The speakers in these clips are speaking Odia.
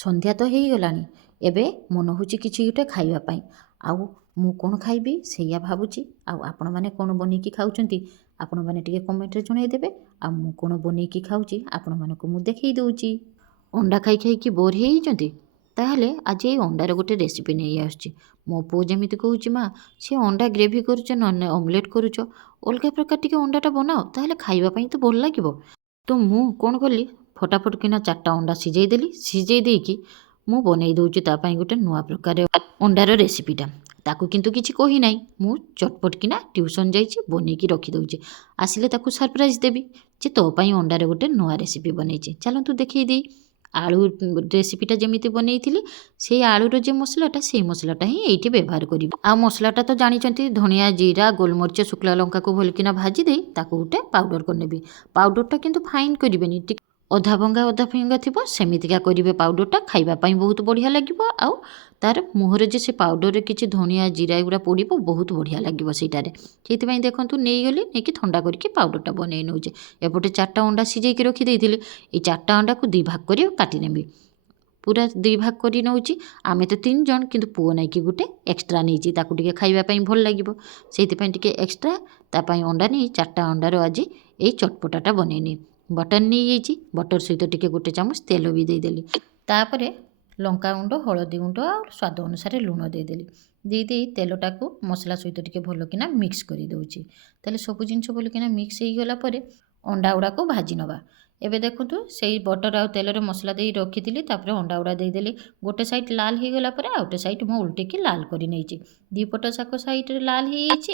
ସନ୍ଧ୍ୟା ତ ହେଇଗଲାଣି, ଏବେ ମନ ହେଉଛି କିଛି ଗୋଟେ ଖାଇବା ପାଇଁ। ଆଉ ମୁଁ କ'ଣ ଖାଇବି ସେଇଆ ଭାବୁଛି। ଆଉ ଆପଣମାନେ କ'ଣ ବନେଇକି ଖାଉଛନ୍ତି ଆପଣମାନେ ଟିକେ କମେଣ୍ଟରେ ଜଣାଇଦେବେ। ଆଉ ମୁଁ କ'ଣ ବନେଇକି ଖାଉଛି ଆପଣମାନଙ୍କୁ ମୁଁ ଦେଖେଇ ଦେଉଛି। ଅଣ୍ଡା ଖାଇ ଖାଇକି ବୋର୍ ହେଇଯାଇଛନ୍ତି? ତାହେଲେ ଆଜି ଏଇ ଅଣ୍ଡାର ଗୋଟେ ରେସିପି ନେଇ ଆସୁଛି। ମୋ ପୁଅ ଯେମିତି କହୁଛି, ମା ସେ ଅଣ୍ଡା ଗ୍ରେଭି କରୁଛ ନହେଲେ ଅମଲେଟ୍ କରୁଛ, ଅଲଗା ପ୍ରକାର ଟିକେ ଅଣ୍ଡାଟା ବନାଅ, ତାହେଲେ ଖାଇବା ପାଇଁ ତ ଭଲ ଲାଗିବ। ତ ମୁଁ କ'ଣ କଲି, ଫଟାଫଟ କିନା 4ଟା ଅଣ୍ଡା ସିଝେଇ ଦେଲି। ସିଝେଇ ଦେଇକି ମୁଁ ବନେଇ ଦେଉଛି ତା ପାଇଁ ଗୋଟେ ନୂଆ ପ୍ରକାର ଅଣ୍ଡାର ରେସିପିଟା। ତାକୁ କିନ୍ତୁ କିଛି କହି ନାହିଁ, ମୁଁ ଚଟପଟ କିନା ଟ୍ୟୁସନ୍ ଯାଇଛି ବନେଇକି ରଖିଦେଉଛି। ଆସିଲେ ତାକୁ ସରପ୍ରାଇଜ୍ ଦେବି ଯେ ତୋ ପାଇଁ ଅଣ୍ଡାରେ ଗୋଟେ ନୂଆ ରେସିପି ବନେଇଛି, ଚାଲନ୍ତୁ ଦେଖେଇ ଦେଇ। ଆଳୁ ରେସିପିଟା ଯେମିତି ବନେଇଥିଲି ସେଇ ଆଳୁର ଯେ ମସଲାଟା, ସେଇ ମସଲାଟା ହିଁ ଏଇଠି ବ୍ୟବହାର କରିବି। ଆଉ ମସଲାଟା ତ ଜାଣିଛନ୍ତି, ଧନିଆ, ଜିରା, ଗୋଲମରିଚ, ଶୁଖିଲା ଲଙ୍କାକୁ ଭଲକିନା ଭାଜି ଦେଇ ତାକୁ ଗୋଟେ ପାଉଡ଼ର କରିନେବି। ପାଉଡ଼ରଟା କିନ୍ତୁ ଫାଇନ୍ କରିବେନି, ଟିକେ ଅଧା ଭଙ୍ଗା ଥିବ ସେମିତିକା କରିବେ। ପାଉଡ଼ରଟା ଖାଇବା ପାଇଁ ବହୁତ ବଢ଼ିଆ ଲାଗିବ। ଆଉ ତାର ମୁହଁରେ ଯେ ସେ ପାଉଡ଼ରରେ କିଛି ଧନିଆ, ଜିରା ଏଗୁଡ଼ା ପଡ଼ିବ, ବହୁତ ବଢ଼ିଆ ଲାଗିବ ସେଇଟାରେ। ସେଇଥିପାଇଁ ଦେଖନ୍ତୁ ନେଇଗଲି, ନେଇକି ଥଣ୍ଡା କରିକି ପାଉଡ଼ରଟା ବନେଇ ନେଉଛି। ଏପଟେ 4ଟା ଅଣ୍ଡା ସିଝେଇକି ରଖିଦେଇଥିଲି, ଏଇ 4ଟା ଅଣ୍ଡାକୁ 2 ଭାଗ କରି କାଟିନେବି। ପୁରା 2 ଭାଗ କରି ନେଉଛି। ଆମେ ତ 3 ଜଣ, କିନ୍ତୁ ପୁଅ ନାଇକି ଗୋଟେ ଏକ୍ସଟ୍ରା ନେଇଛି, ତାକୁ ଟିକେ ଖାଇବା ପାଇଁ ଭଲ ଲାଗିବ, ସେଇଥିପାଇଁ ଟିକେ ଏକ୍ସଟ୍ରା ତା ପାଇଁ ଅଣ୍ଡା ନେଇ 4ଟା ଅଣ୍ଡାର ଆଜି ଏଇ ଚଟପଟାଟା ବନେଇନି। ବଟର ନେଇଯାଇଛି, ବଟର ସହିତ ଟିକେ 1 ଚାମଚ ତେଲ ବି ଦେଇଦେଲି। ତାପରେ ଲଙ୍କାଗୁଣ୍ଡ, ହଳଦୀ ଗୁଣ୍ଡ ଆଉ ସ୍ୱାଦ ଅନୁସାରେ ଲୁଣ ଦେଇଦେଲି। ଦେଇ ତେଲଟାକୁ ମସଲା ସହିତ ଟିକେ ଭଲକିନା ମିକ୍ସ କରିଦେଉଛି। ତାହେଲେ ସବୁ ଜିନିଷ ଭଲକିନା ମିକ୍ସ ହେଇଗଲା ପରେ ଅଣ୍ଡା ଗୁଡ଼ାକୁ ଭାଜି ନେବା। ଏବେ ଦେଖନ୍ତୁ ସେଇ ବଟର ଆଉ ତେଲରେ ମସଲା ଦେଇ ରଖିଥିଲି, ତାପରେ ଅଣ୍ଡା ଗୁଡ଼ା ଦେଇଦେଲି। ଗୋଟେ ସାଇଡ଼୍ ଲାଲ ହେଇଗଲା ପରେ ଆଉ ଗୋଟେ ସାଇଡ଼୍ ମୁଁ ଉଲ୍ଟେଇକି ଲାଲ କରି ନେଇଛି। 2 ପଟ ଯାକ ସାଇଡ଼୍ରେ ଲାଲ ହେଇଯାଇଛି।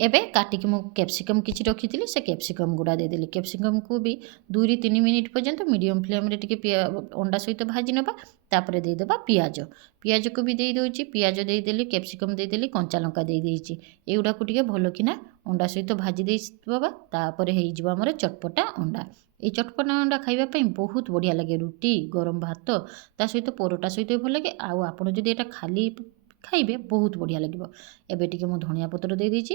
ଏବେ କାଟିକି ମୁଁ କ୍ୟାପ୍ସିକମ୍ କିଛି ରଖିଥିଲି, ସେ କ୍ୟାପ୍ସିକମ୍ ଗୁଡ଼ା ଦେଇଦେଲି। କ୍ୟାପ୍ସିକମ୍କୁ ବି 2-3 ମିନିଟ୍ ପର୍ଯ୍ୟନ୍ତ ମିଡ଼ିୟମ୍ ଫ୍ଲେମ୍ରେ ଟିକେ ଅଣ୍ଡା ସହିତ ଭାଜି ନେବା। ତାପରେ ଦେଇଦେବା ପିଆଜ। ପିଆଜକୁ ବି ଦେଇଦେଉଛି। ପିଆଜ ଦେଇଦେଲି, କ୍ୟାପ୍ସିକମ୍ ଦେଇଦେଲି, କଞ୍ଚା ଲଙ୍କା ଦେଇଦେଇଛି। ଏଗୁଡ଼ାକୁ ଟିକେ ଭଲକିନା ଅଣ୍ଡା ସହିତ ଭାଜି ଦେଇଦେବା। ତାପରେ ହେଇଯିବ ଆମର ଚଟପଟା ଅଣ୍ଡା। এই ଚଟପଟା ଅଣ୍ଡା ଖାଇବା ପାଇଁ ବହୁତ ବଢ଼ିଆ ଲାଗେ। ରୁଟି, ଗରମ ଭାତ, ତା ସହିତ ପରଟା ସହିତ ବି ଭଲ ଲାଗେ। ଆଉ ଆପଣ ଯଦି ଏଇଟା ଖାଲି ଖାଇବେ ବହୁତ ବଢ଼ିଆ ଲାଗିବ। ଏବେ ଟିକେ ମୁଁ ଧନିଆ ପତ୍ର ଦେଇଦେଇଛି।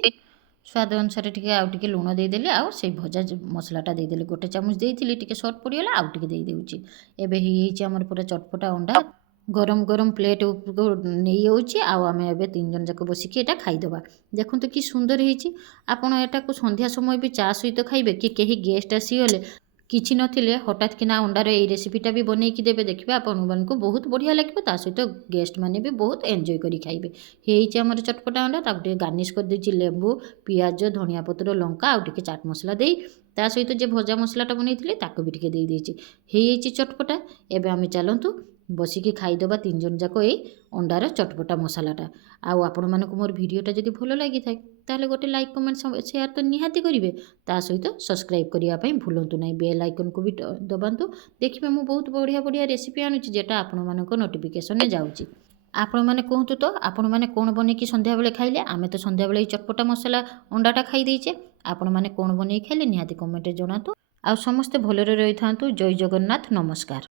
ସ୍ୱାଦ ଅନୁସାରେ ଟିକେ ଆଉ ଟିକେ ଲୁଣ ଦେଇଦେଲି। ଆଉ ସେଇ ଭଜା ମସଲାଟା ଦେଇଦେଲି। 1 ଚାମଚ ଦେଇଥିଲି, ଟିକେ ସର୍ଟ ପଡ଼ିଗଲା, ଆଉ ଟିକେ ଦେଇଦେଉଛି। ଏବେ ହେଇଯାଇଛି ଆମର ପୁରା ଚଟପଟା ଅଣ୍ଡା। ଗରମ ଗରମ ପ୍ଲେଟ୍ ଉପରକୁ ନେଇଯାଉଛି। ଆଉ ଆମେ ଏବେ 3 ଜଣ ଯାକ ବସିକି ଏଇଟା ଖାଇଦେବା। ଦେଖନ୍ତୁ କି ସୁନ୍ଦର ହେଇଛି। ଆପଣ ଏଟାକୁ ସନ୍ଧ୍ୟା ସମୟ ବି ଚା ସହିତ ଖାଇବେ, କି କେହି ଗେଷ୍ଟ ଆସିଗଲେ କିଛି ନଥିଲେ ହଠାତ୍ କିନା ଅଣ୍ଡାର ଏଇ ରେସିପିଟା ବି ବନେଇକି ଦେବେ, ଦେଖିବେ ଆପଣମାନଙ୍କୁ ବହୁତ ବଢ଼ିଆ ଲାଗିବ। ତା ସହିତ ଗେଷ୍ଟମାନେ ବି ବହୁତ ଏନ୍ଜୟ କରି ଖାଇବେ। ହେଇଛି ଆମର ଚଟପଟା ଅଣ୍ଡା। ତାକୁ ଟିକେ ଗାର୍ନିସ୍ କରିଦେଇଛି ଲେମ୍ବୁ, ପିଆଜ, ଧନିଆ ପତ୍ର, ଲଙ୍କା ଆଉ ଟିକେ ଚାଟ୍ ମସଲା ଦେଇ। ତା ସହିତ ଯେ ଭଜା ମସଲାଟା ବନେଇଥିଲି ତାକୁ ବି ଟିକେ ଦେଇଦେଇଛି। ହେଇଯାଇଛି ଚଟପଟା। ଏବେ ଆମେ ଚାଲନ୍ତୁ ବସିକି ଖାଇଦେବା 3 ଜଣ ଯାକ ଏଇ ଅଣ୍ଡାର ଚଟପଟା ମସଲାଟା। ଆଉ ଆପଣମାନଙ୍କୁ ମୋର ଭିଡ଼ିଓଟା ଯଦି ଭଲ ଲାଗିଥାଏ ତାହେଲେ ଗୋଟେ ଲାଇକ୍, କମେଣ୍ଟ, ସେୟାର ତ ନିହାତି କରିବେ। ତା ସହିତ ସବସ୍କ୍ରାଇବ୍ କରିବା ପାଇଁ ଭୁଲନ୍ତୁ ନାହିଁ। ବେଲ୍ ଆଇକନ୍କୁ ବି ଦବାନ୍ତୁ। ଦେଖିବେ ମୁଁ ବହୁତ ବଢ଼ିଆ ବଢ଼ିଆ ରେସିପି ଆଣୁଛି, ଯେଟା ଆପଣମାନଙ୍କ ନୋଟିଫିକେସନରେ ଯାଉଛି। ଆପଣମାନେ କୁହନ୍ତୁ ତ, ଆପଣମାନେ କ'ଣ ବନେଇକି ସନ୍ଧ୍ୟାବେଳେ ଖାଇଲେ? ଆମେ ତ ସନ୍ଧ୍ୟାବେଳେ ଏଇ ଚଟପଟା ମସଲା ଅଣ୍ଡାଟା ଖାଇ ଦେଇଛେ। ଆପଣମାନେ କ'ଣ ବନେଇକି ଖାଇଲେ ନିହାତି କମେଣ୍ଟରେ ଜଣାନ୍ତୁ। ଆଉ ସମସ୍ତେ ଭଲରେ ରହିଥାନ୍ତୁ। ଜୟ ଜଗନ୍ନାଥ, ନମସ୍କାର।